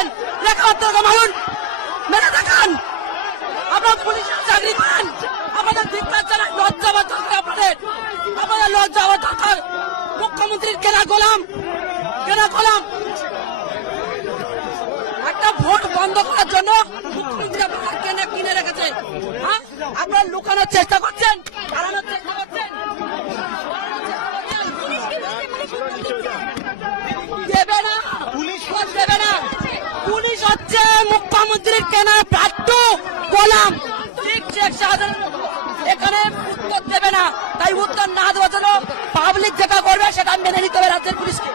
করছেন, লেখাপত্র মারুন, মেরে দেখান। আপনার পুলিশের চাকরি করেন, আমাদের ধিক্কার জানান, লজ্জা হওয়া দরকার আপনাদের, আমাদের লজ্জা হওয়া দরকার। মুখ্যমন্ত্রীর কেনা গোলাম, একটা ভোট বন্ধ করার জন্য মুখ্যমন্ত্রী আপনারা কিনে রেখেছে। আপনারা লুকানোর চেষ্টা করছেন, হারানোর চেষ্টা করছেন। দেবে না, দেবে না। পুলিশ হচ্ছে মুখ্যমন্ত্রীর কেনা প্রাপ্য গোলাম, ঠিক শেখ শাহজাহান। এখানে উত্তর দেবে না, তাই উত্তর না দেওয়ার জন্য পাবলিক যেটা করবে সেটা মেনে নিতে হবে রাজ্যের পুলিশকে।